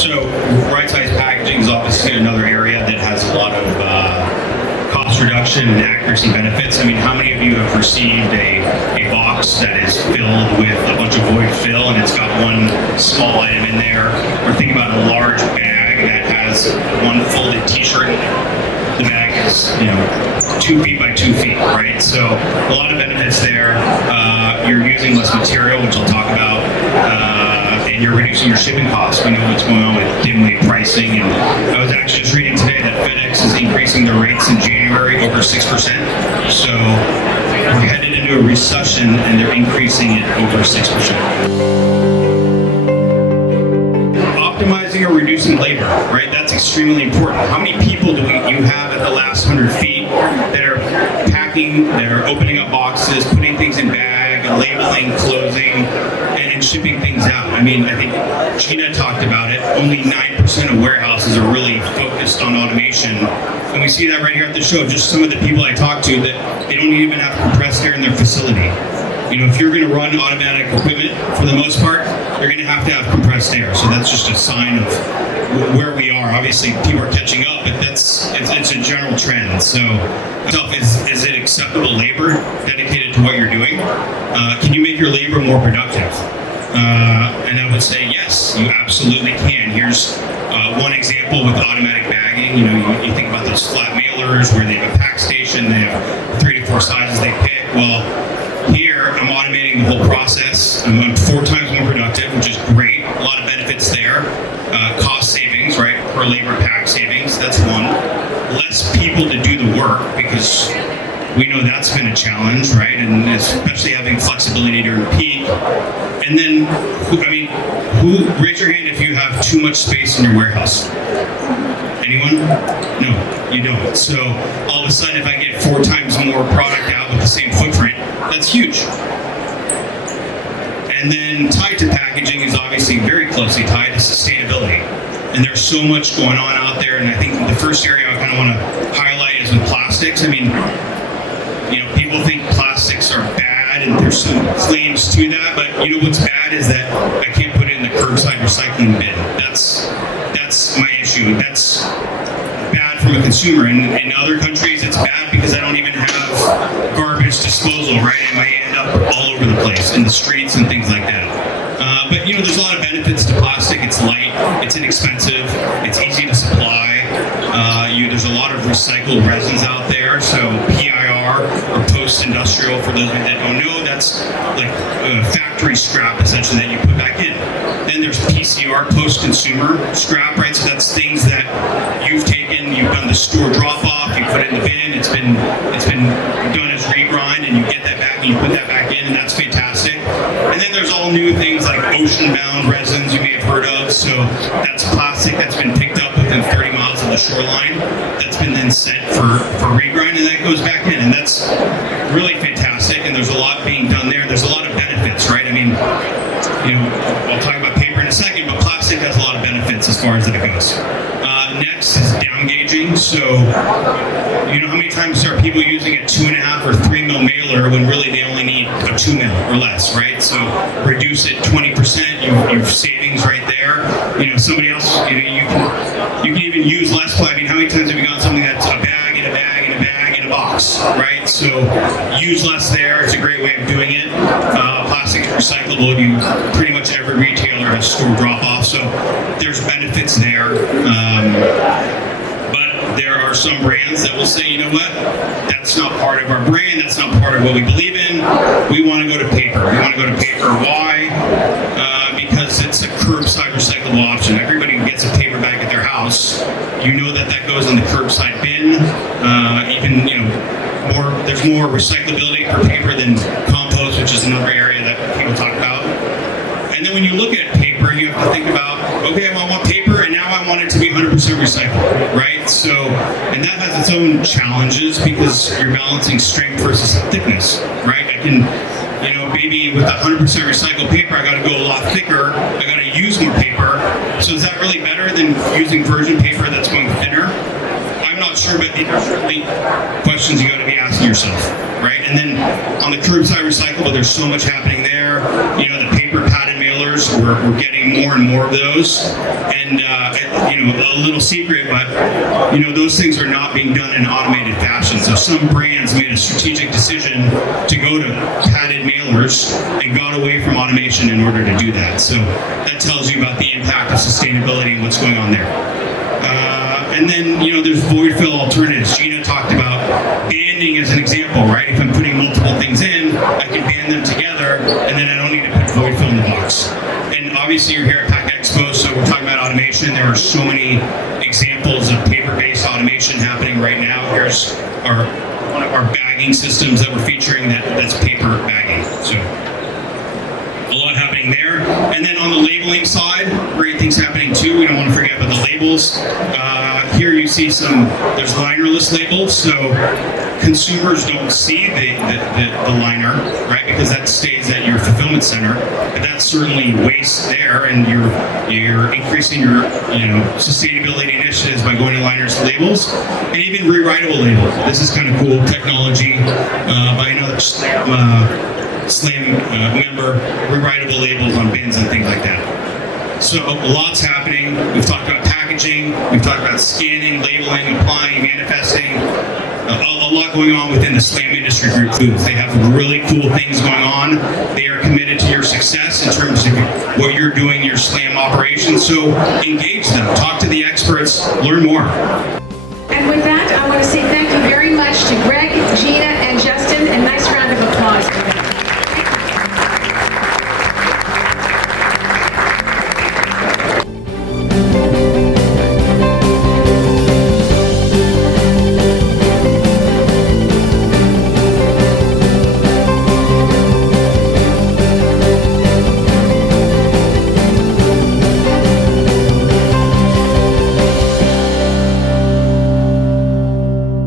So right-size packaging is obviously another area that has a lot of cost reduction and accuracy benefits. I mean, how many of you have received a box that is filled with a bunch of void fill and it's got one small item in there? Or think about a large bag that has one folded t-shirt in there. The bag is, 2 feet by 2 feet, right? So a lot of benefits there. You're using less material, which I'll talk about. And you're reducing your shipping costs. We know what's going on with dim weight pricing. And I was actually just reading today that FedEx is increasing their rates in January over 6%. So we're headed into a recession and they're increasing it over 6%. Optimizing or reducing labor, right? That's extremely important. How many people do you have at the last 100 feet that are packing, that are opening up boxes, putting things in bag, labeling, closing, and shipping things out? I mean, I think Gina talked about it. Only 9% of warehouses are really focused on automation. And we see that right here at the show. Just some of the people I talked to that they don't even have compressed air in their facility. If you're going to run automatic equipment, for the most part, you're going to have compressed air. So that's just a sign of where we are. Obviously, people are catching up, but it's a general trend. So, is it acceptable labor dedicated to what you're doing? Can you make your labor more productive? And I would say yes, you absolutely can. Here's one example with automatic bagging. You think about those flat mailers where they have a pack station, they have 3 to 4 sizes they pick. Well, here I'm automating the whole process. I'm 4 times more productive, which is great. A lot of benefits there. Cost savings, right? Per labor pack savings, that's one. Less people to do the work because we know that's been a challenge, right? And especially having flexibility during peak. And then, raise your hand if you have too much space in your warehouse. Anyone? No, you don't. So all of a sudden, if I get 4 times more product out with the same footprint, that's huge. And then tied to packaging is obviously very closely tied to sustainability. And there's so much going on out there. And I think the first area I kind of want to highlight is with plastics. I mean, people think plastics are bad, and there's some claims to that. But what's bad is that I can't put it in the curbside recycling bin. That's my issue. That's bad from a consumer. In other countries, it's bad because I don't even have garbage disposal, right? And I end up all over the place in the streets and things like that. But there's a lot of benefits to plastic. It's light, it's inexpensive, it's easy to supply. There's a lot of recycled resins out there. So PIR, or post-industrial, for those of you that don't know, that's like factory scrap essentially that you put back in. Then there's PCR, post-consumer scrap, right? So that's things that you've taken, you've done the store drop-off, you put it in the bin, it's been done as regrind, and you get that back and you put that back in, and that's fantastic. And then there's all new things like ocean-bound resins you may have heard of. So that's plastic that's been picked up within 30 miles of the shoreline, that's been then sent for regrind, and that goes back in, and that's really fantastic. And there's a lot being done there. There's a lot of benefits, right? I mean, I'll talk about paper in a second, but plastic has a lot of benefits as far as that it goes. Next is down gauging. So, how many times are people using a 2.5 or 3 mil mailer when really they only need a 2 mil or less, right? So reduce it 20%. Your savings right there. Somebody else, you can even use less ply. I mean, how many times have you gotten something that's a bag and a bag and a bag and a box, right? So use less there. It's a great way of doing it. Plastic is recyclable. Pretty much every retailer has store drop-off, so there's benefits there. But there are some brands that will say, you know what, that's not part of our brand, that's not part of what we believe in. We want to go to paper. We want to go to paper. Why? Because it's a curbside recyclable option. Everybody who gets a paper bag at their house, that goes in the curbside bin. There's more recyclability for paper than compost, which is another area that people talk about. And then when you look at paper, you have to think about, okay, well, I want paper, and now I want it to be 100% recycled, right? So, and that has its own challenges because you're balancing strength versus thickness, right? I can, maybe with 100% recycled paper, I got to go a lot thicker. I got to use more paper. So is that really better than using virgin paper that's going thinner? I'm not sure, but these are certainly questions you got to be asking yourself, right? And then on the curbside recyclable, there's so much happening there. The paper padded mailers mailers. We're getting more and more of those. And a little secret, but those things are not being done in automated fashion. So some brands made a strategic decision to go to padded mailers and got away from automation in order to do that. So that tells you about the impact of sustainability and what's going on there. And then, there's void fill alternatives. Gina talked about banding as an example, right? If I'm putting multiple things in, I can band them together, and then I don't need to put void fill in the box. And obviously, you're here at Pack Expo, so we're talking about automation. There are so many examples of paper-based automation happening right now. Here's one of our bagging systems that we're featuring that's paper bagging. So a lot happening there. And then on the labeling side, great things happening too. We don't want to forget about the labels. Here you see there's linerless labels, so consumers don't see the liner, right? Because that stays at your fulfillment center, but that's certainly waste there, and you're increasing your sustainability initiatives by going to linerless labels, and even rewritable labels. This is kind of cool technology by another SLAM member, rewritable labels on bins and things like that. So lots happening. We've talked about packaging, we've talked about scanning, labeling, applying, manifesting. A lot going on within the SLAM Industry Group booth. They have really cool things going on. They are committed to your success in terms of what you're doing in your SLAM operations. So engage them, talk to the experts, learn more. And with that, I want to say thank you very much to Greg, Gina, and Justin, and nice round of applause.